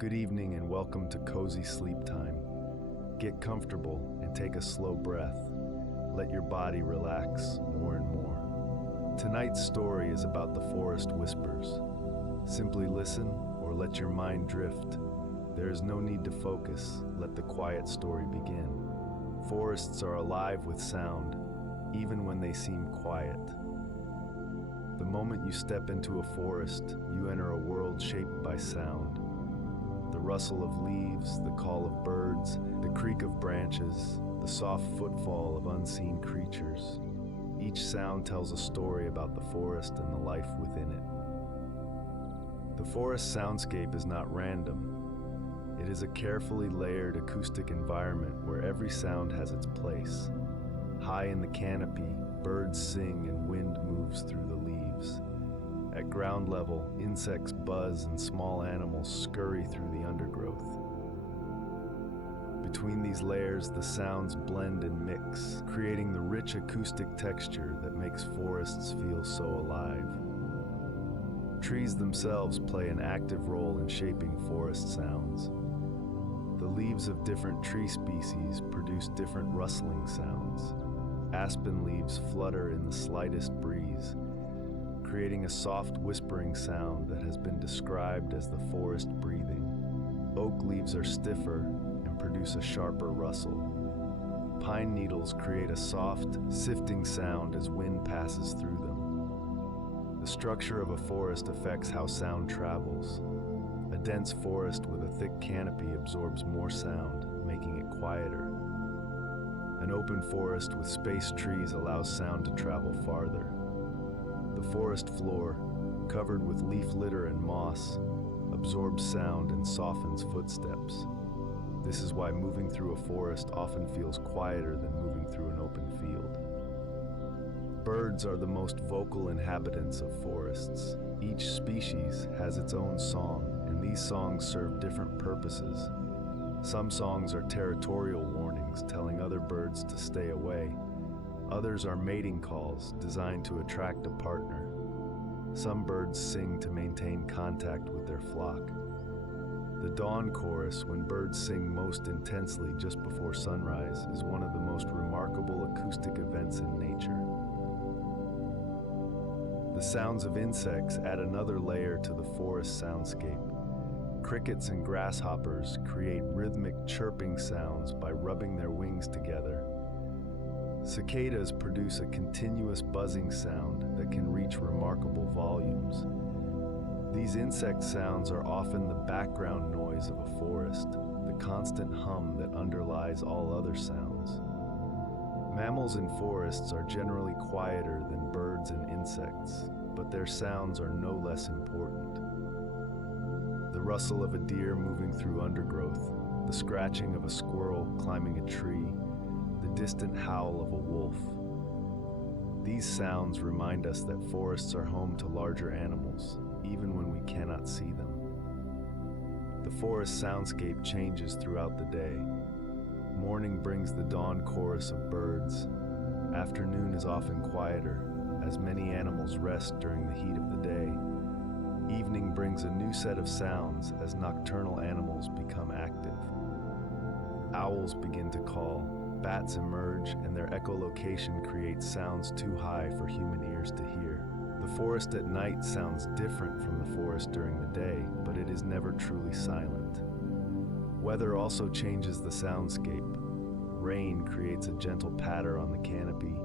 Good evening and welcome to Cozy Sleep Time. Get comfortable and take a slow breath. Let your body relax more and more. Tonight's story is about the forest whispers. Simply listen or let your mind drift. There is no need to focus. Let the quiet story begin. Forests are alive with sound, even when they seem quiet. The moment you step into a forest, you enter a world shaped by sound. The rustle of leaves, the call of birds, the creak of branches, the soft footfall of unseen creatures. Each sound tells a story about the forest and the life within it. The forest soundscape is not random. It is a carefully layered acoustic environment where every sound has its place. High in the canopy, birds sing and wind moves through the leaves. At ground level, insects buzz and small animals scurry through the undergrowth. Between these layers, the sounds blend and mix, creating the rich acoustic texture that makes forests feel so alive. Trees themselves play an active role in shaping forest sounds. The leaves of different tree species produce different rustling sounds. Aspen leaves flutter in the slightest breeze, creating a soft whispering sound that has been described as the forest breathing. Oak leaves are stiffer and produce a sharper rustle. Pine needles create a soft, sifting sound as wind passes through them. The structure of a forest affects how sound travels. A dense forest with a thick canopy absorbs more sound, making it quieter. An open forest with spaced trees allows sound to travel farther. The forest floor, covered with leaf litter and moss, absorbs sound and softens footsteps. This is why moving through a forest often feels quieter than moving through an open field. Birds are the most vocal inhabitants of forests. Each species has its own song, and these songs serve different purposes. Some songs are territorial warnings, telling other birds to stay away. Others are mating calls, designed to attract a partner. Some birds sing to maintain contact with their flock. The dawn chorus, when birds sing most intensely just before sunrise, is one of the most remarkable acoustic events in nature. The sounds of insects add another layer to the forest soundscape. Crickets and grasshoppers create rhythmic chirping sounds by rubbing their wings together. Cicadas produce a continuous buzzing sound that can reach remarkable volumes. These insect sounds are often the background noise of a forest, the constant hum that underlies all other sounds. Mammals in forests are generally quieter than birds and insects, but their sounds are no less important. The rustle of a deer moving through undergrowth, the scratching of a squirrel climbing a tree, the distant howl of a wolf. These sounds remind us that forests are home to larger animals, even when we cannot see them. The forest soundscape changes throughout the day. Morning brings the dawn chorus of birds. Afternoon is often quieter, as many animals rest during the heat of the day. Evening brings a new set of sounds as nocturnal animals become active. Owls begin to call, bats emerge, and their echolocation creates sounds too high for human ears to hear. The forest at night sounds different from the forest during the day, but it is never truly silent. Weather also changes the soundscape. Rain creates a gentle patter on the canopy.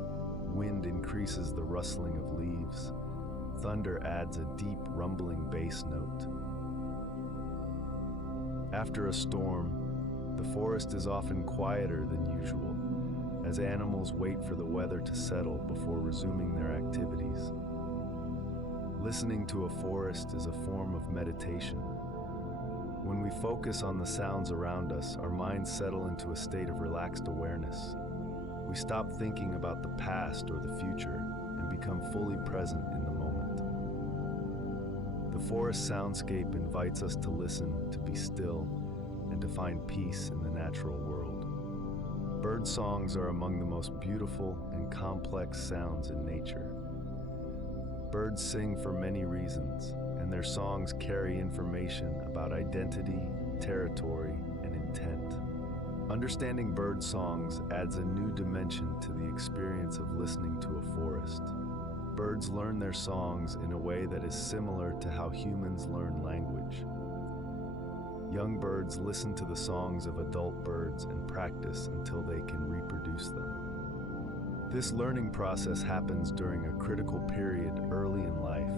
Wind increases the rustling of leaves. Thunder adds a deep, rumbling bass note. After a storm, the forest is often quieter than usual, as animals wait for the weather to settle before resuming their activities. Listening to a forest is a form of meditation. When we focus on the sounds around us, our minds settle into a state of relaxed awareness. We stop thinking about the past or the future and become fully present in the moment. The forest soundscape invites us to listen, to be still, and to find peace in the natural world. Bird songs are among the most beautiful and complex sounds in nature. Birds sing for many reasons, and their songs carry information about identity, territory, and intent. Understanding bird songs adds a new dimension to the experience of listening to a forest. Birds learn their songs in a way that is similar to how humans learn language. Young birds listen to the songs of adult birds and practice until they can reproduce them. This learning process happens during a critical period early in life.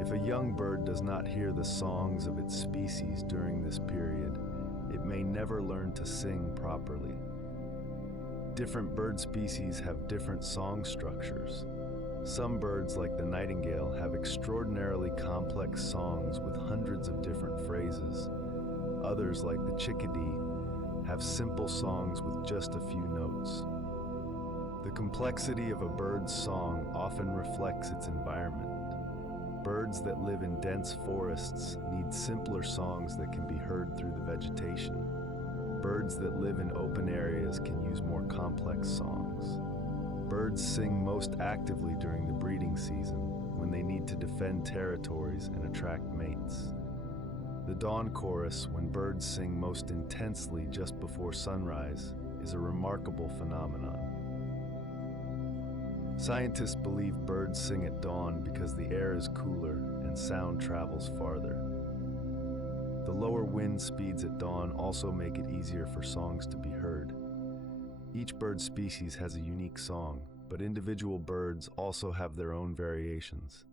If a young bird does not hear the songs of its species during this period, it may never learn to sing properly. Different bird species have different song structures. Some birds, like the nightingale, have extraordinarily complex songs with hundreds of different phrases. Others, like the chickadee, have simple songs with just a few notes. The complexity of a bird's song often reflects its environment. Birds that live in dense forests need simpler songs that can be heard through the vegetation. Birds that live in open areas can use more complex songs. Birds sing most actively during the breeding season, when they need to defend territories and attract mates. The dawn chorus, when birds sing most intensely just before sunrise, is a remarkable phenomenon. Scientists believe birds sing at dawn because the air is cooler and sound travels farther. The lower wind speeds at dawn also make it easier for songs to be heard. Each bird species has a unique song, but individual birds also have their own variations.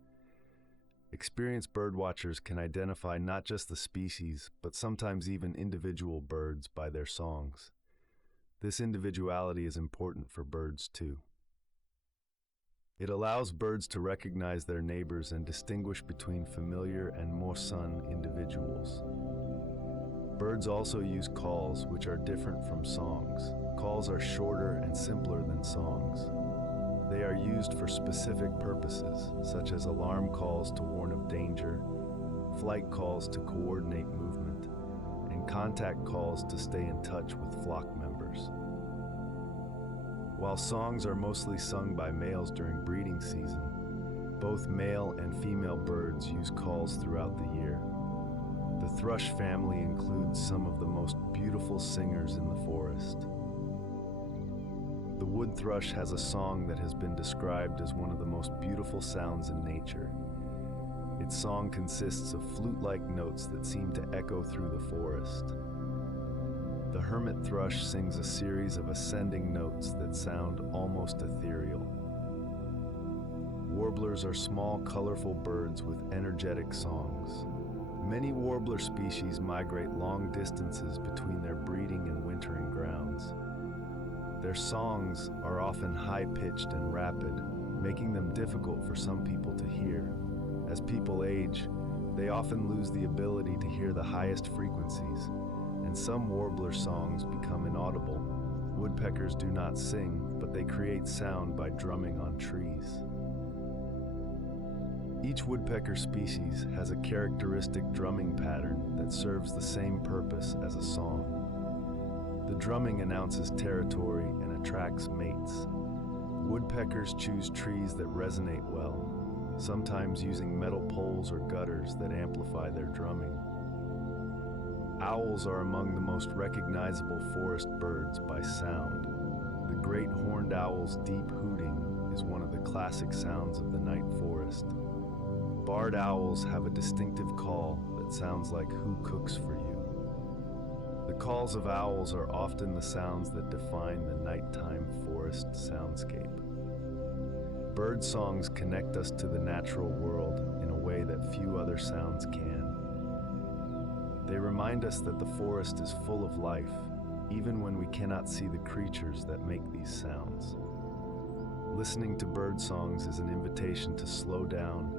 Experienced birdwatchers can identify not just the species, but sometimes even individual birds by their songs. This individuality is important for birds too. It allows birds to recognize their neighbors and distinguish between familiar and mosun individuals. Birds also use calls, which are different from songs. Calls are shorter and simpler than songs. They are used for specific purposes, such as alarm calls to warn of danger, flight calls to coordinate movement, and contact calls to stay in touch with flock members. While songs are mostly sung by males during breeding season, both male and female birds use calls throughout the year. The thrush family includes some of the most beautiful singers in the forest. The wood thrush has a song that has been described as one of the most beautiful sounds in nature. Its song consists of flute-like notes that seem to echo through the forest. The hermit thrush sings a series of ascending notes that sound almost ethereal. Warblers are small, colorful birds with energetic songs. Many warbler species migrate long distances between their breeding and wintering grounds. Their songs are often high-pitched and rapid, making them difficult for some people to hear. As people age, they often lose the ability to hear the highest frequencies, and some warbler songs become inaudible. Woodpeckers do not sing, but they create sound by drumming on trees. Each woodpecker species has a characteristic drumming pattern that serves the same purpose as a song. The drumming announces territory and attracts mates. Woodpeckers choose trees that resonate well, sometimes using metal poles or gutters that amplify their drumming. Owls are among the most recognizable forest birds by sound. The great horned owl's deep hooting is one of the classic sounds of the night forest. Barred owls have a distinctive call that sounds like "Who cooks for you?" The calls of owls are often the sounds that define the nighttime forest soundscape. Bird songs connect us to the natural world in a way that few other sounds can. They remind us that the forest is full of life, even when we cannot see the creatures that make these sounds. Listening to bird songs is an invitation to slow down,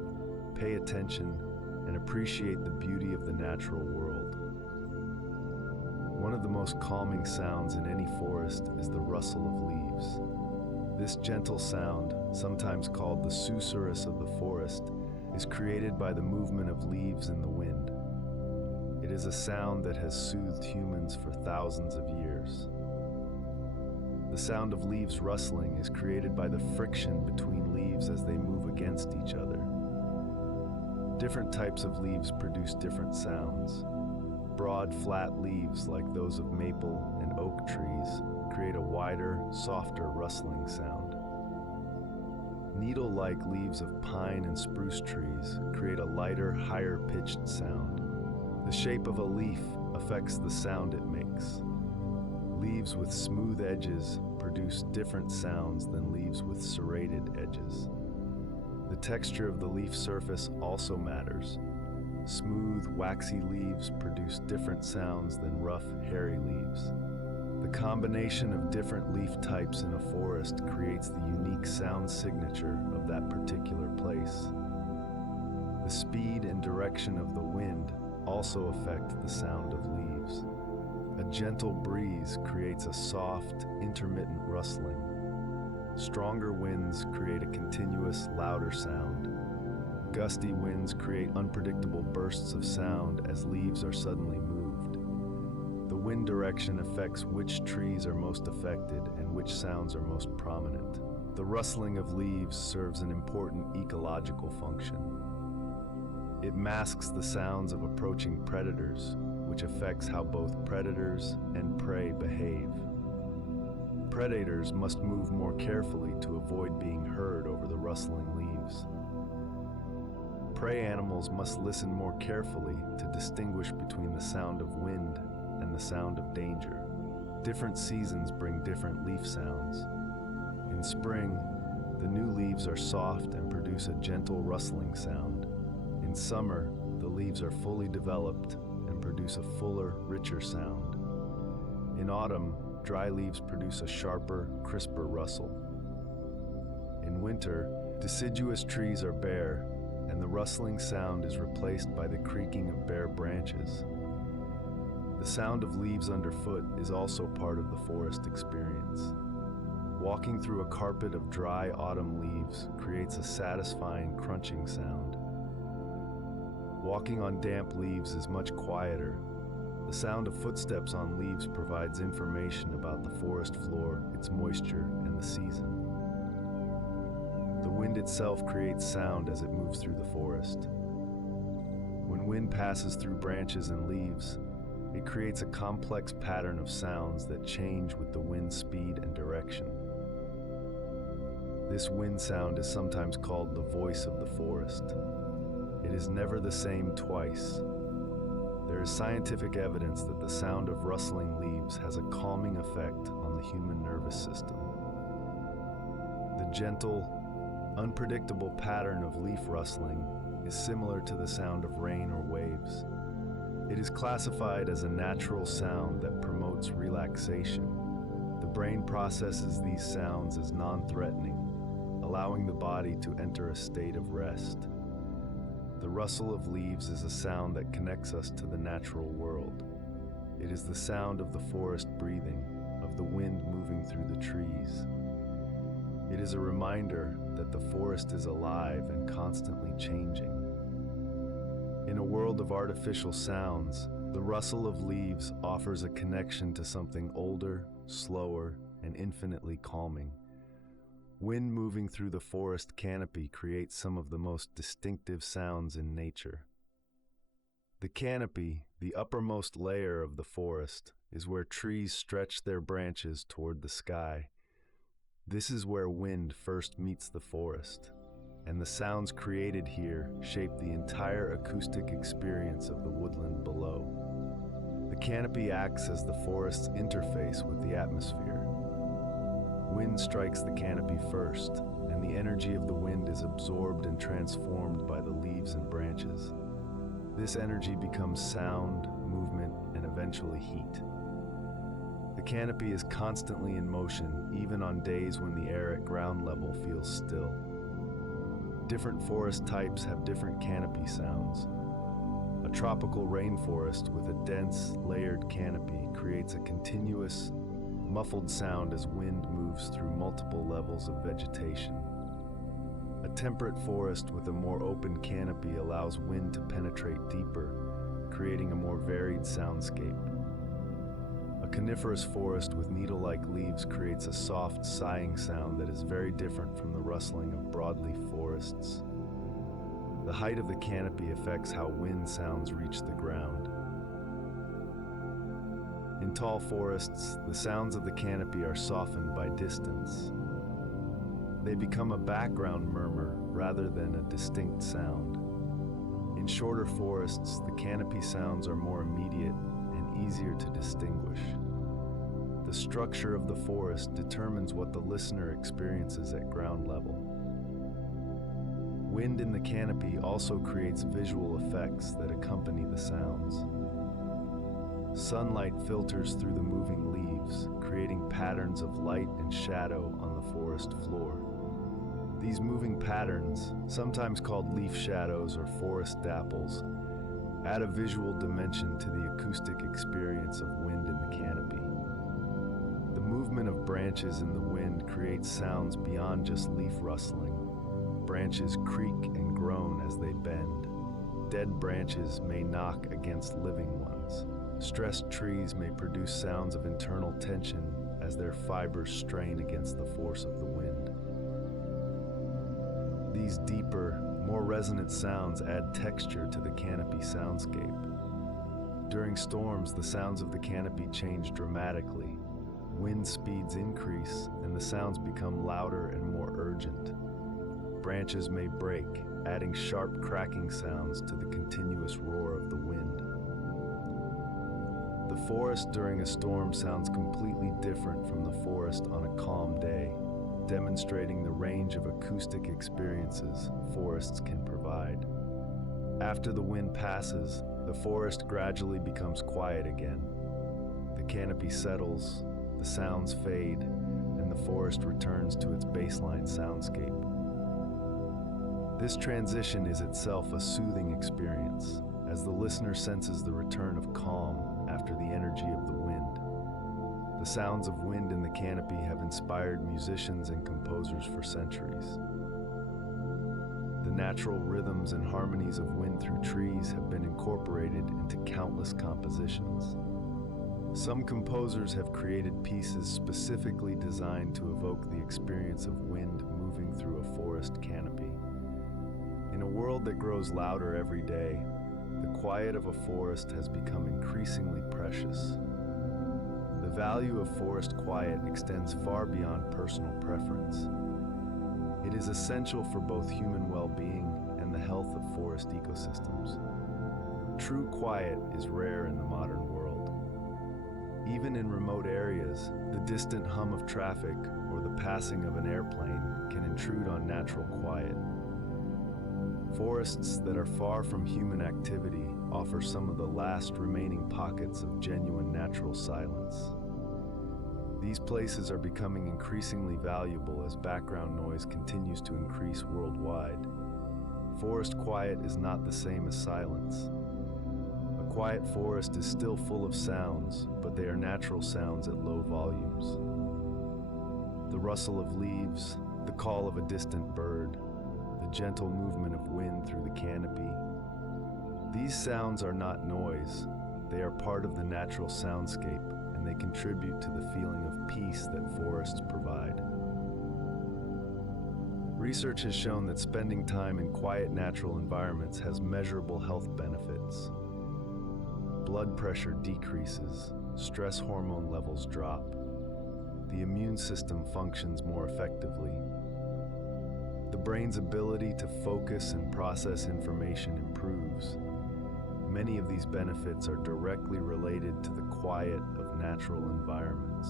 pay attention, and appreciate the beauty of the natural world. One of the most calming sounds in any forest is the rustle of leaves. This gentle sound, sometimes called the susurrus of the forest, is created by the movement of leaves in the wind. It is a sound that has soothed humans for thousands of years. The sound of leaves rustling is created by the friction between leaves as they move against each other. Different types of leaves produce different sounds. Broad, flat leaves like those of maple and oak trees create a wider, softer rustling sound. Needle-like leaves of pine and spruce trees create a lighter, higher-pitched sound. The shape of a leaf affects the sound it makes. Leaves with smooth edges produce different sounds than leaves with serrated edges. The texture of the leaf surface also matters. Smooth, waxy leaves produce different sounds than rough, hairy leaves. The combination of different leaf types in a forest creates the unique sound signature of that particular place. The speed and direction of the wind also affect the sound of leaves. A gentle breeze creates a soft, intermittent rustling. Stronger winds create a continuous, louder sound. Gusty winds create unpredictable bursts of sound as leaves are suddenly moved. The wind direction affects which trees are most affected and which sounds are most prominent. The rustling of leaves serves an important ecological function. It masks the sounds of approaching predators, which affects how both predators and prey behave. Predators must move more carefully to avoid being heard over the rustling leaves. Prey animals must listen more carefully to distinguish between the sound of wind and the sound of danger. Different seasons bring different leaf sounds. In spring, the new leaves are soft and produce a gentle rustling sound. In summer, the leaves are fully developed and produce a fuller, richer sound. In autumn, dry leaves produce a sharper, crisper rustle. In winter, deciduous trees are bare, and the rustling sound is replaced by the creaking of bare branches. The sound of leaves underfoot is also part of the forest experience. Walking through a carpet of dry autumn leaves creates a satisfying crunching sound. Walking on damp leaves is much quieter. The sound of footsteps on leaves provides information about the forest floor, its moisture, and the season. The wind itself creates sound as it moves through the forest. When wind passes through branches and leaves, it creates a complex pattern of sounds that change with the wind's speed and direction. This wind sound is sometimes called the voice of the forest. It is never the same twice. There is scientific evidence that the sound of rustling leaves has a calming effect on the human nervous system. The gentle, unpredictable pattern of leaf rustling is similar to the sound of rain or waves. It is classified as a natural sound that promotes relaxation. The brain processes these sounds as non-threatening, allowing the body to enter a state of rest. The rustle of leaves is a sound that connects us to the natural world. It is the sound of the forest breathing, of the wind moving through the trees. It is a reminder that the forest is alive and constantly changing. In a world of artificial sounds, the rustle of leaves offers a connection to something older, slower, and infinitely calming. Wind moving through the forest canopy creates some of the most distinctive sounds in nature. The canopy, the uppermost layer of the forest, is where trees stretch their branches toward the sky. This is where wind first meets the forest, and the sounds created here shape the entire acoustic experience of the woodland below. The canopy acts as the forest's interface with the atmosphere. Wind strikes the canopy first, and the energy of the wind is absorbed and transformed by the leaves and branches. This energy becomes sound, movement, and eventually heat. The canopy is constantly in motion, even on days when the air at ground level feels still. Different forest types have different canopy sounds. A tropical rainforest with a dense, layered canopy creates a continuous, muffled sound as wind moves through multiple levels of vegetation. A temperate forest with a more open canopy allows wind to penetrate deeper, creating a more varied soundscape. A coniferous forest with needle-like leaves creates a soft, sighing sound that is very different from the rustling of broadleaf forests. The height of the canopy affects how wind sounds reach the ground. In tall forests, the sounds of the canopy are softened by distance. They become a background murmur rather than a distinct sound. In shorter forests, the canopy sounds are more immediate and easier to distinguish. The structure of the forest determines what the listener experiences at ground level. Wind in the canopy also creates visual effects that accompany the sounds. Sunlight filters through the moving leaves, creating patterns of light and shadow on the forest floor. These moving patterns, sometimes called leaf shadows or forest dapples, add a visual dimension to the acoustic experience of wind in the canopy. The movement of branches in the wind creates sounds beyond just leaf rustling. Branches creak and groan as they bend. Dead branches may knock against living ones. Stressed trees may produce sounds of internal tension as their fibers strain against the force of the wind. These deeper, more resonant sounds add texture to the canopy soundscape. During storms, the sounds of the canopy change dramatically. Wind speeds increase and the sounds become louder and more urgent. Branches may break, adding sharp cracking sounds to the continuous roar of the wind. The forest during a storm sounds completely different from the forest on a calm day, demonstrating the range of acoustic experiences forests can provide. After the wind passes, the forest gradually becomes quiet again. The canopy settles, the sounds fade, and the forest returns to its baseline soundscape. This transition is itself a soothing experience, as the listener senses the return of calm after the energy of the wind. The sounds of wind in the canopy have inspired musicians and composers for centuries. The natural rhythms and harmonies of wind through trees have been incorporated into countless compositions. Some composers have created pieces specifically designed to evoke the experience of wind moving through a forest canopy. In a world that grows louder every day, the quiet of a forest has become increasingly precious. The value of forest quiet extends far beyond personal preference. It is essential for both human well-being and the health of forest ecosystems. True quiet is rare in the modern world. Even in remote areas, the distant hum of traffic or the passing of an airplane can intrude on natural quiet. Forests that are far from human activity offer some of the last remaining pockets of genuine natural silence. These places are becoming increasingly valuable as background noise continues to increase worldwide. Forest quiet is not the same as silence. A quiet forest is still full of sounds, but they are natural sounds at low volumes. The rustle of leaves, the call of a distant bird, the gentle movement of wind through the canopy. These sounds are not noise, they are part of the natural soundscape, and they contribute to the feeling of peace that forests provide. Research has shown that spending time in quiet natural environments has measurable health benefits. Blood pressure decreases, stress hormone levels drop, the immune system functions more effectively. The brain's ability to focus and process information improves. Many of these benefits are directly related to the quiet of natural environments.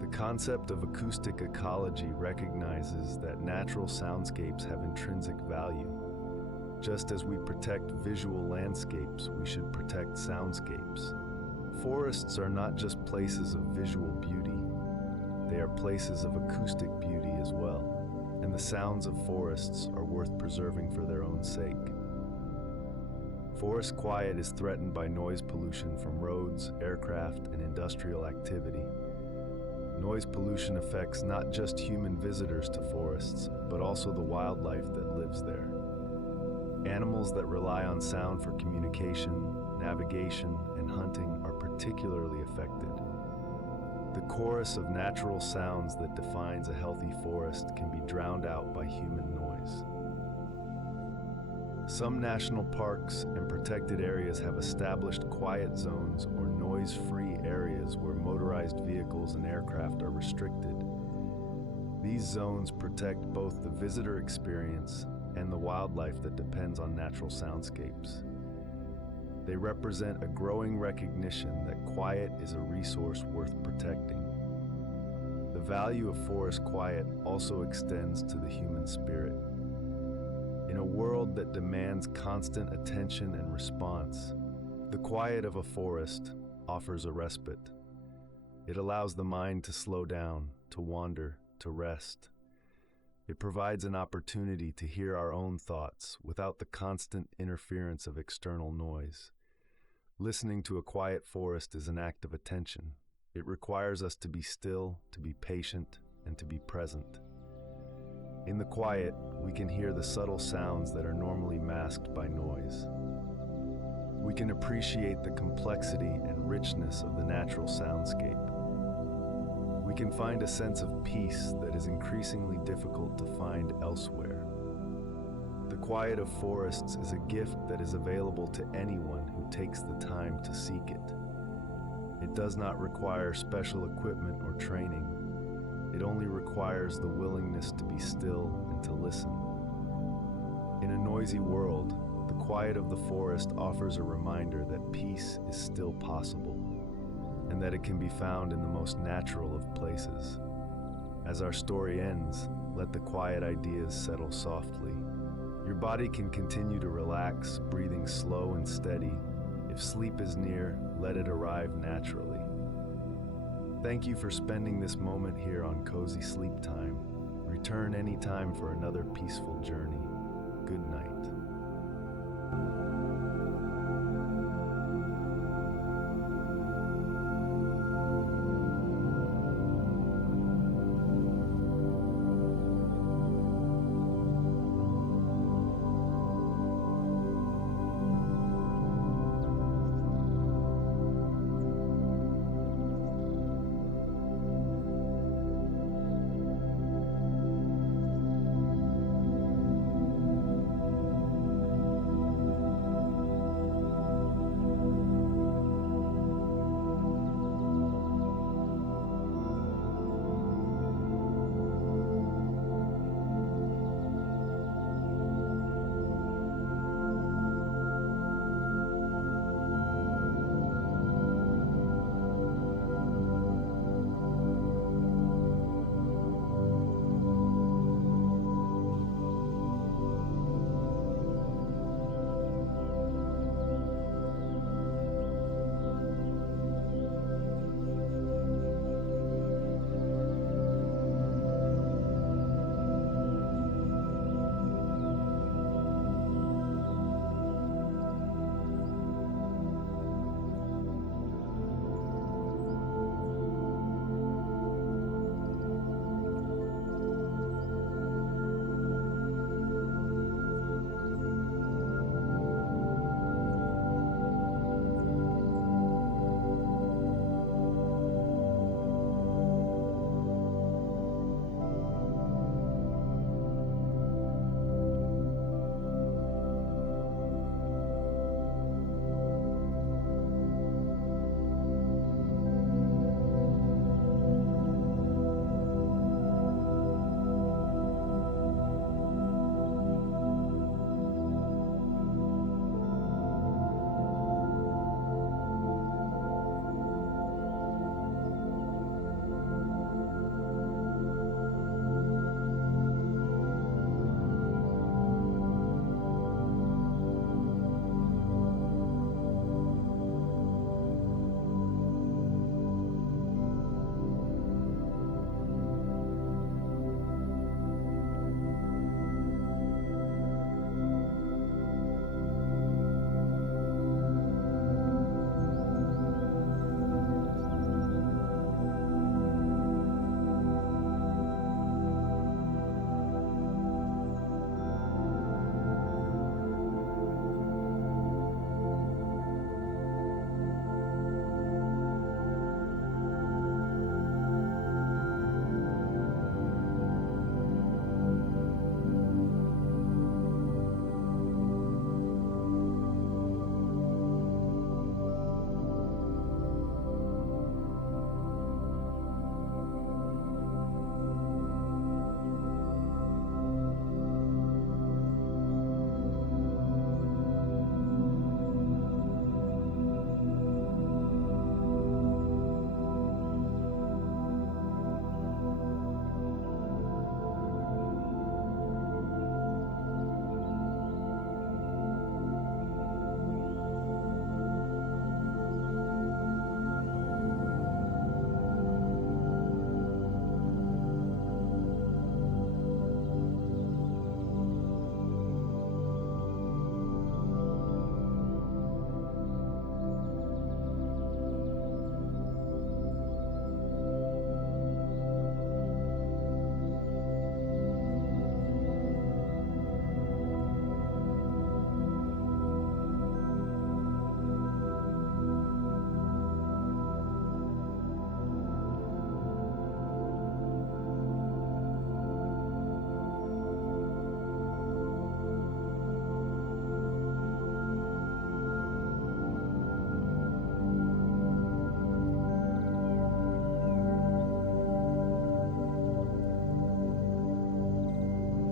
The concept of acoustic ecology recognizes that natural soundscapes have intrinsic value. Just as we protect visual landscapes, we should protect soundscapes. Forests are not just places of visual beauty, they are places of acoustic beauty as well, and the sounds of forests are worth preserving for their own sake. Forest quiet is threatened by noise pollution from roads, aircraft, and industrial activity. Noise pollution affects not just human visitors to forests, but also the wildlife that lives there. Animals that rely on sound for communication, navigation, and hunting are particularly affected. The chorus of natural sounds that defines a healthy forest can be drowned out by human noise. Some national parks and protected areas have established quiet zones or noise noise-free areas where motorized vehicles and aircraft are restricted. These zones protect both the visitor experience and the wildlife that depends on natural soundscapes. They represent a growing recognition that quiet is a resource worth protecting. The value of forest quiet also extends to the human spirit. In a world that demands constant attention and response, the quiet of a forest offers a respite. It allows the mind to slow down, to wander, to rest. It provides an opportunity to hear our own thoughts without the constant interference of external noise. Listening to a quiet forest is an act of attention. It requires us to be still, to be patient, and to be present. In the quiet, we can hear the subtle sounds that are normally masked by noise. We can appreciate the complexity and richness of the natural soundscape. We can find a sense of peace that is increasingly difficult to find elsewhere. The quiet of forests is a gift that is available to anyone who takes the time to seek it. It does not require special equipment or training. It only requires the willingness to be still and to listen. In a noisy world, the quiet of the forest offers a reminder that peace is still possible, and that it can be found in the most natural of places. As our story ends, let the quiet ideas settle softly. Your body can continue to relax, breathing slow and steady. If sleep is near, let it arrive naturally. Thank you for spending this moment here on Cozy Sleep Time. Return anytime for another peaceful journey. Good night.